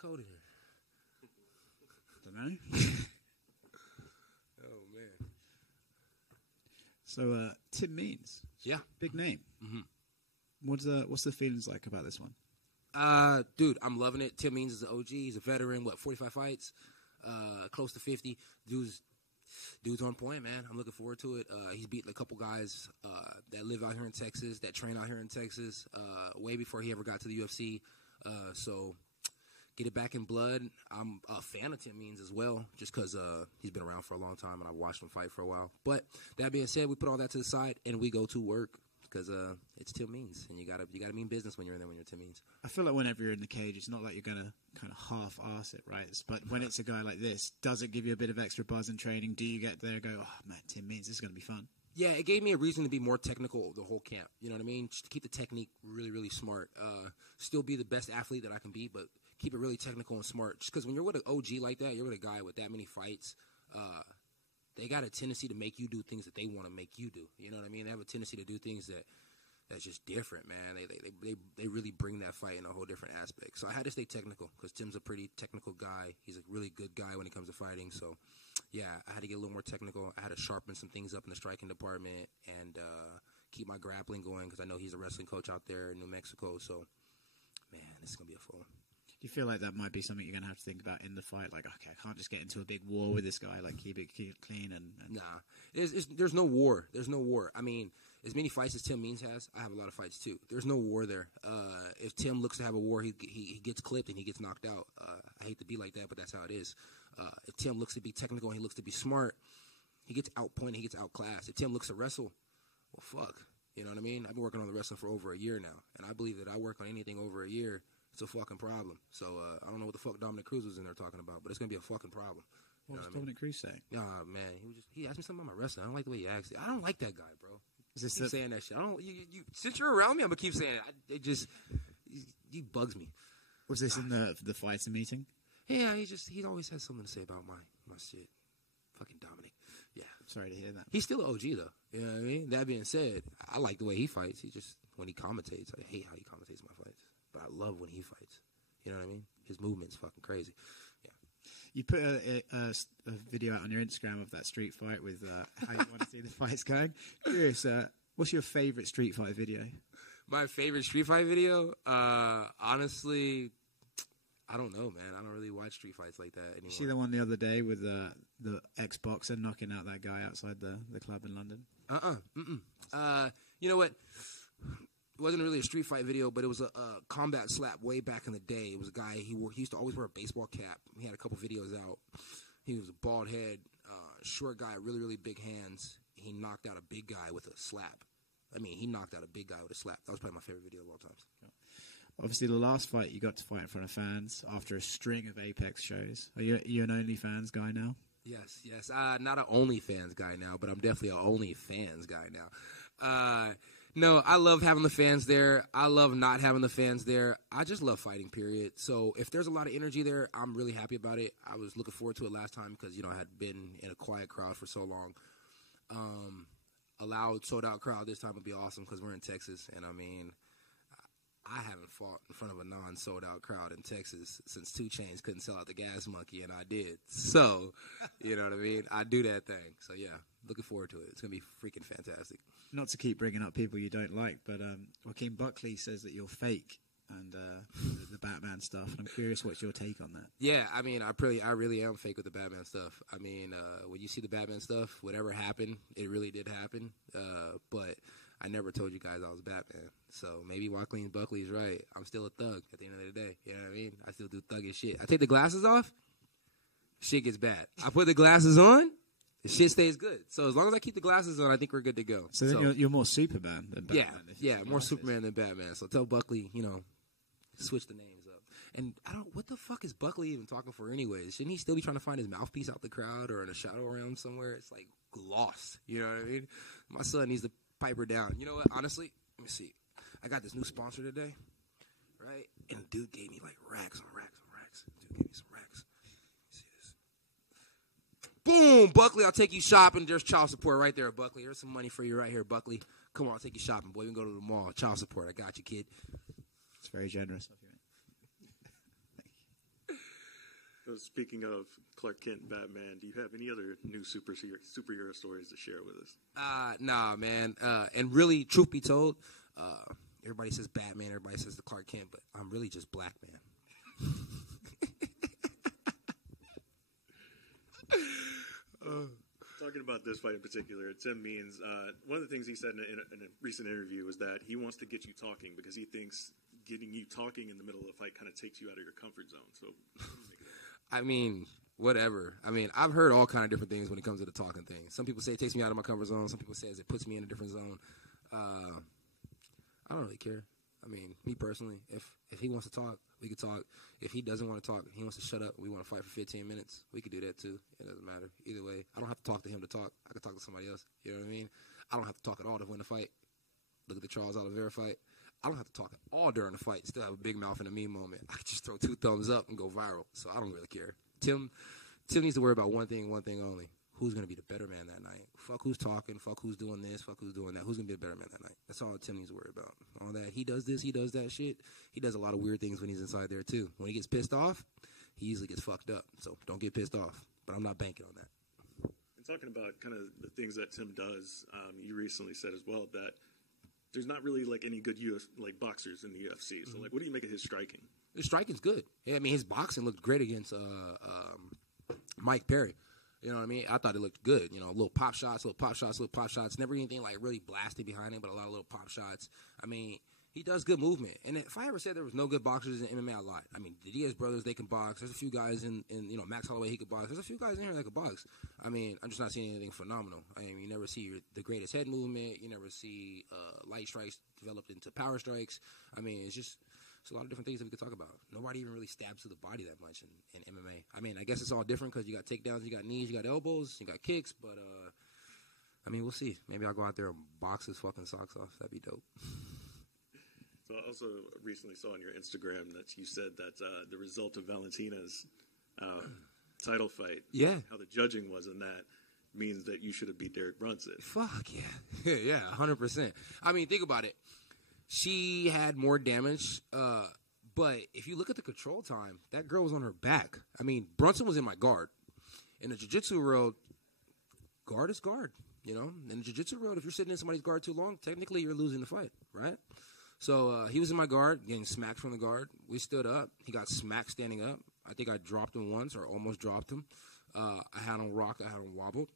cold in here? Don't know. Oh man. So Tim Means, Yeah. big name. Mm-hmm. What's the feelings like about this one? Dude, I'm loving it. Tim Means is an OG. He's a veteran. 45 fights, close to 50. Dude's on point, man. I'm looking forward to it. He's beaten a couple guys that live out here in Texas, that train out here in Texas, way before he ever got to the UFC. So get it back in blood. I'm a fan of Tim Means as well, just because he's been around for a long time and I've watched him fight for a while. But that being said, we put all that to the side and we go to work. Because it's Tim Means, and you gotta mean business when you're in there when you're Tim Means. I feel like whenever you're in the cage, it's not like you're gonna kind of half-arse it, right? But when it's a guy like this, does it give you a bit of extra buzz in training? Do you get there and go, oh man, Tim Means, this is gonna be fun? Yeah, it gave me a reason to be more technical the whole camp. You know what I mean? Just to keep the technique really, really smart. Still be the best athlete that I can be, but keep it really technical and smart. Just because when you're with an OG like that, you're with a guy with that many fights. They got a tendency to make you do things that they want to make you do. You know what I mean? They have a tendency to do things that's just different, man. They really bring that fight in a whole different aspect. So I had to stay technical because Tim's a pretty technical guy. He's a really good guy when it comes to fighting. So, yeah, I had to get a little more technical. I had to sharpen some things up in the striking department and keep my grappling going because I know he's a wrestling coach out there in New Mexico. So, man, this is going to be a full one. Do you feel like that might be something you're going to have to think about in the fight? Like, okay, I can't just get into a big war with this guy. Like, keep it clean and... Nah. There's no war. There's no war. I mean, as many fights as Tim Means has, I have a lot of fights too. There's no war there. If Tim looks to have a war, he gets clipped and he gets knocked out. I hate to be like that, but that's how it is. If Tim looks to be technical and he looks to be smart, he gets outpointed, he gets outclassed. If Tim looks to wrestle, well, fuck. You know what I mean? I've been working on the wrestling for over a year now, and I believe that I work on anything over a year, it's a fucking problem. So I don't know what the fuck Dominic Cruz was in there talking about, but it's going to be a fucking problem. What was Dominic Cruz saying? Nah, man, he asked me something about my wrestling. I don't like the way he asked it. I don't like that guy, bro. Keep saying that shit. I don't. You since you're around me, I'm gonna keep saying it. He bugs me. Was this in the fighting meeting? Yeah, he always has something to say about my shit. Fucking Dominic. Yeah. Sorry to hear that. He's still an OG though. You know what I mean? That being said, I like the way he fights. He just when he commentates, I hate how he commentates my fights, but I love when he fights. You know what I mean? His movement's fucking crazy. Yeah. You put a video out on your Instagram of that street fight with how you want to see the fights going. Curious, what's your favorite street fight video? My favorite street fight video? Honestly, I don't know, man. I don't really watch street fights like that anymore. You see the one the other day with the ex-boxer knocking out that guy outside the club in London? You know what? It wasn't really a street fight video, but it was a combat slap way back in the day. It was a guy, he used to always wear a baseball cap. He had a couple videos out. He was a bald head, short guy, really, really big hands. He knocked out a big guy with a slap. I mean, he knocked out a big guy with a slap. That was probably my favorite video of all time. Obviously, the last fight, you got to fight in front of fans after a string of Apex shows. Are you an OnlyFans guy now? Yes. Not an OnlyFans guy now, but I'm definitely an OnlyFans guy now. No, I love having the fans there. I love not having the fans there. I just love fighting, period. So if there's a lot of energy there, I'm really happy about it. I was looking forward to it last time because, I had been in a quiet crowd for so long. A loud, sold-out crowd this time would be awesome because we're in Texas. And, I mean, I haven't fought in front of a non-sold-out crowd in Texas since 2 Chainz couldn't sell out the Gas Monkey, and I did. So, you know what I mean? I do that thing. So, yeah, looking forward to it. It's going to be freaking fantastic. Not to keep bringing up people you don't like, but Joaquin Buckley says that you're fake and the Batman stuff. And I'm curious what's your take on that. Yeah, I mean, I really am fake with the Batman stuff. I mean, when you see the Batman stuff, whatever happened, it really did happen. But I never told you guys I was Batman. So maybe Joaquin Buckley's right. I'm still a thug at the end of the day. You know what I mean? I still do thuggish shit. I take the glasses off, shit gets bad. I put the glasses on, the shit stays good. So as long as I keep the glasses on, I think we're good to go. So then you're more Superman than Batman. Yeah, more Superman than Batman. So tell Buckley, switch the names up. And what the fuck is Buckley even talking for anyways? Shouldn't he still be trying to find his mouthpiece out the crowd or in a shadow realm somewhere? It's like lost. You know what I mean? My son needs to pipe her down. You know what? Honestly, let me see. I got this new sponsor today, right? And the dude gave me like racks on racks on racks. Dude gave me some racks. See this? Boom, Buckley, I'll take you shopping. There's child support right there, Buckley. There's some money for you right here, Buckley. Come on, I'll take you shopping, boy. We can go to the mall. Child support. I got you, kid. It's very generous of you. So speaking of Clark Kent and Batman, do you have any other new superhero stories to share with us? Nah, man. And really, truth be told, everybody says Batman, everybody says the Clark Kent, but I'm really just Black Man. Talking about this fight in particular, Tim Means, one of the things he said in a recent interview was that he wants to get you talking because he thinks getting you talking in the middle of a fight kind of takes you out of your comfort zone. So, I mean, whatever. I mean, I've heard all kind of different things when it comes to the talking thing. Some people say it takes me out of my comfort zone. Some people say it puts me in a different zone. I don't really care. I mean, me personally, if he wants to talk, we could talk. If he doesn't want to talk, he wants to shut up, we want to fight for 15 minutes, we could do that too. It doesn't matter. Either way, I don't have to talk to him to talk. I could talk to somebody else. You know what I mean? I don't have to talk at all to win the fight. Look at the Charles Oliveira fight. I don't have to talk at all during the fight. Still have a big mouth and a mean moment. I could just throw 2 thumbs up and go viral. So I don't really care. Tim needs to worry about one thing only. Who's going to be the better man that night? Fuck who's talking. Fuck who's doing this. Fuck who's doing that. Who's going to be the better man that night? That's all Tim needs to worry about. All that. He does this. He does that shit. He does a lot of weird things when he's inside there, too. When he gets pissed off, he usually gets fucked up. So don't get pissed off. But I'm not banking on that. And talking about kind of the things that Tim does, you recently said as well that there's not really like any good boxers in the UFC. So like, what do you make of his striking? His striking's good. Yeah, I mean, his boxing looked great against Mike Perry. You know what I mean? I thought it looked good. You know, little pop shots. Never anything like really blasted behind him, but a lot of little pop shots. I mean, he does good movement. And if I ever said there was no good boxers in MMA, I lied. I mean, the Diaz brothers, they can box. There's a few guys in Max Holloway, he could box. There's a few guys in here that could box. I mean, I'm just not seeing anything phenomenal. I mean, you never see the greatest head movement. You never see light strikes developed into power strikes. I mean, it's a lot of different things that we could talk about. Nobody even really stabs to the body that much in MMA. I mean, I guess it's all different because you got takedowns, you got knees, you got elbows, you got kicks. But, I mean, we'll see. Maybe I'll go out there and box his fucking socks off. That'd be dope. So I also recently saw on your Instagram that you said that the result of Valentina's title fight, how the judging was in that, means that you should have beat Derek Brunson. Fuck yeah. Yeah, 100%. I mean, think about it. She had more damage, but if you look at the control time, that girl was on her back. I mean, Brunson was in my guard. In the jiu-jitsu world, guard is guard, you know? In the jiu-jitsu world, if you're sitting in somebody's guard too long, technically you're losing the fight, right? So he was in my guard, getting smacked from the guard. We stood up. He got smacked standing up. I think I dropped him once or almost dropped him. I had him rocked. I had him wobbled.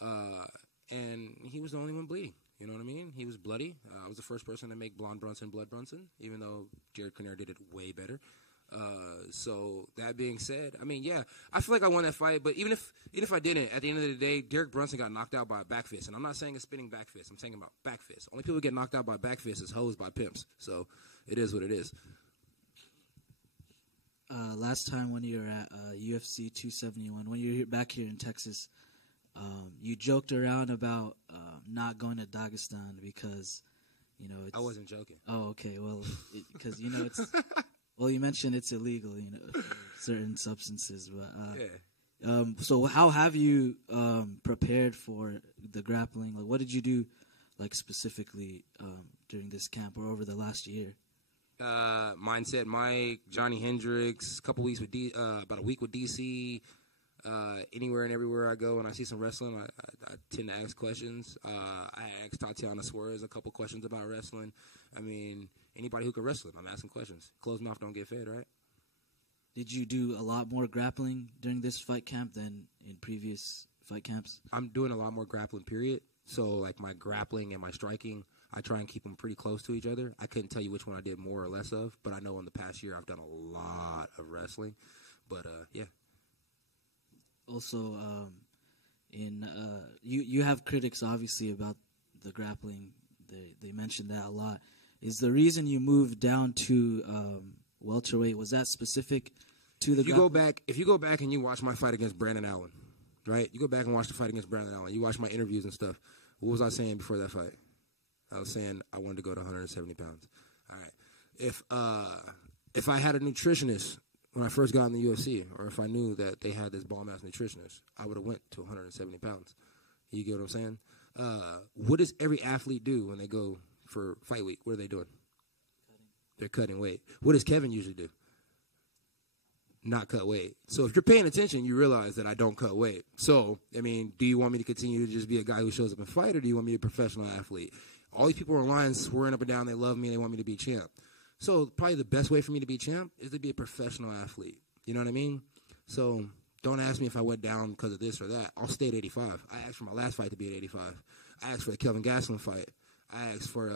And he was the only one bleeding. You know what I mean? He was bloody. I was the first person to make Blonde Brunson blood Brunson, even though Jared Connor did it way better. So that being said, I mean, yeah, I feel like I won that fight. But even if I didn't, at the end of the day, Derek Brunson got knocked out by a back fist. And I'm not saying a spinning back fist. I'm saying about back fist. Only people who get knocked out by back fist is hoes by pimps. So it is what it is. Last time when you were at UFC 271, when you were back here in Texas, you joked around about not going to Dagestan because, you know, it's... I wasn't joking. Oh, okay. Well, because, you know, it's... Well, you mentioned it's illegal, you know, certain substances. But so how have you prepared for the grappling? Like, what did you do, like, specifically during this camp or over the last year? Mindset Mike, Johnny Hendricks, about a week with DC. Anywhere and everywhere I go and I see some wrestling, I tend to ask questions. I asked Tatiana Suarez a couple questions about wrestling. I mean, anybody who can wrestle, I'm asking questions. Closed mouth don't get fed, right? Did you do a lot more grappling during this fight camp than in previous fight camps? I'm doing a lot more grappling, period. So, like, my grappling and my striking, I try and keep them pretty close to each other. I couldn't tell you which one I did more or less of, but I know in the past year I've done a lot of wrestling. But, yeah. Also, you have critics, obviously, about the grappling. They mentioned that a lot. Is the reason you moved down to welterweight, was that specific to the grappling? If you go back and you watch my fight against Brandon Allen, right? You go back and watch the fight against Brandon Allen. You watch my interviews and stuff. What was I saying before that fight? I was saying I wanted to go to 170 pounds. All right. If I had a nutritionist when I first got in the UFC, or if I knew that they had this ball mass nutritionist, I would have went to 170 pounds. You get what I'm saying? What does every athlete do when they go for fight week? What are they doing? They're cutting weight. What does Kevin usually do? not cut weight. So if you're paying attention, you realize that I don't cut weight. So, I mean, do you want me to continue to just be a guy who shows up and fight, or do you want me to be a professional athlete? All these people are online swearing up and down they love me, they want me to be champ. So probably the best way for me to be champ is to be a professional athlete. You know what I mean? So don't ask me if I went down because of this or that. I'll stay at 85. I asked for my last fight to be at 85. I asked for the Kelvin Gastelum fight. I asked for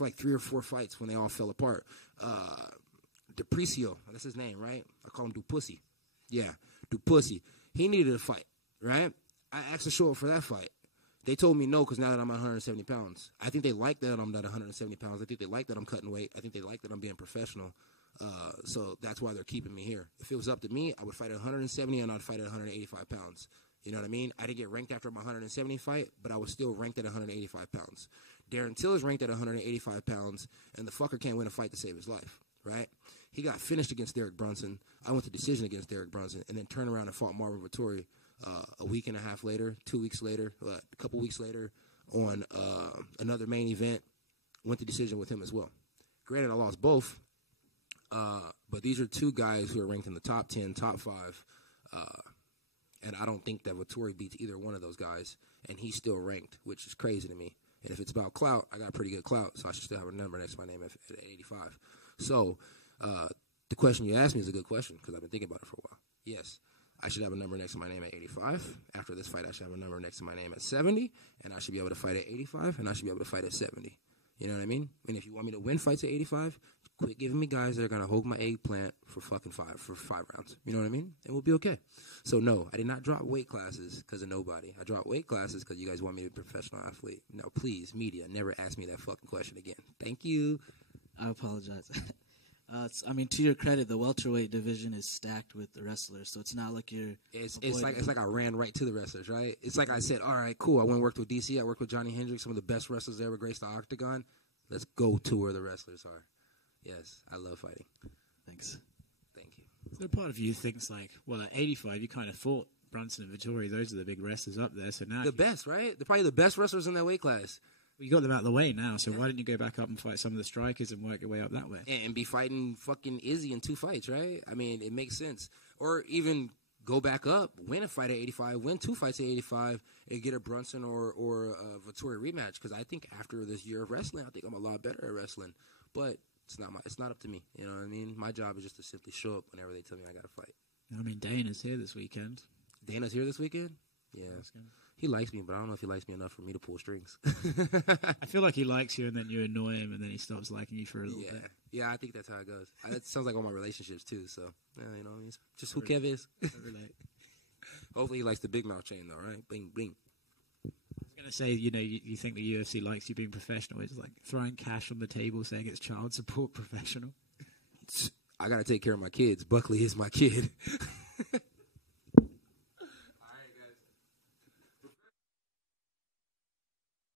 like 3 or 4 fights when they all fell apart. Deprecio, that's his name, right? I call him Dupussy. Yeah, Dupussy. He needed a fight, right? I asked to show up for that fight. They told me no because now that I'm at 170 pounds. I think they like that I'm at 170 pounds. I think they like that I'm cutting weight. I think they like that I'm being professional. So that's why they're keeping me here. If it was up to me, I would fight at 170 and I'd fight at 185 pounds. You know what I mean? I didn't get ranked after my 170 fight, but I was still ranked at 185 pounds. Darren Till is ranked at 185 pounds, and the fucker can't win a fight to save his life, right? He got finished against Derek Brunson. I went to decision against Derek Brunson, and then turned around and fought Marvin Vettori a week and a half later, 2 weeks later, a couple weeks later on another main event. Went to decision with him as well. Granted, I lost both, but these are 2 guys who are ranked in the top 10, top 5, and I don't think that Vettori beats either one of those guys, and he's still ranked, which is crazy to me. And if it's about clout, I got pretty good clout, so I should still have a number next to my name at 85. So the question you asked me is a good question because I've been thinking about it for a while. Yes, I should have a number next to my name at 85. After this fight, I should have a number next to my name at 70, and I should be able to fight at 85, and I should be able to fight at 70. You know what I mean? And if you want me to win fights at 85, quit giving me guys that are going to hold my eggplant for fucking 5 rounds. You know what I mean? And we'll be okay. So, no, I did not drop weight classes because of nobody. I dropped weight classes because you guys want me to be a professional athlete. Now, please, media, never ask me that fucking question again. Thank you. I apologize. I mean, to your credit, the welterweight division is stacked with the wrestlers, so it's not like you're. It's like I ran right to the wrestlers, right? It's like I said, all right, cool. I went and worked with DC. I worked with Johnny Hendricks, some of the best wrestlers that ever graced the octagon. Let's go to where the wrestlers are. Yes, I love fighting. Thanks. Thank you. So part of you thinks like, well, at 85, you kind of fought Brunson and Vettori. Those are the big wrestlers up there. So now the best, right? They're probably the best wrestlers in that weight class. Well, you got them out of the way now, so why don't you go back up and fight some of the strikers and work your way up that way? And be fighting fucking Izzy in 2 fights, right? I mean, it makes sense. Or even go back up, win a fight at 85, win 2 fights at 85, and get a Brunson or a Vettori rematch. Because I think after this year of wrestling, I think I'm a lot better at wrestling. But it's not up to me. You know what I mean? My job is just to simply show up whenever they tell me I got to fight. I mean, Dana's here this weekend. Dana's here this weekend? Yeah. He likes me, but I don't know if he likes me enough for me to pull strings. I feel like he likes you, and then you annoy him, and then he stops liking you for a little bit. Yeah, I think that's how it goes. It sounds like all my relationships, too. So, you know, it's just who Kev is. Hopefully he likes the big mouth chain, though, right? Bling, bling. I was going to say, you know, you think the UFC likes you being professional. It's like throwing cash on the table saying it's child support professional. I got to take care of my kids. Buckley is my kid.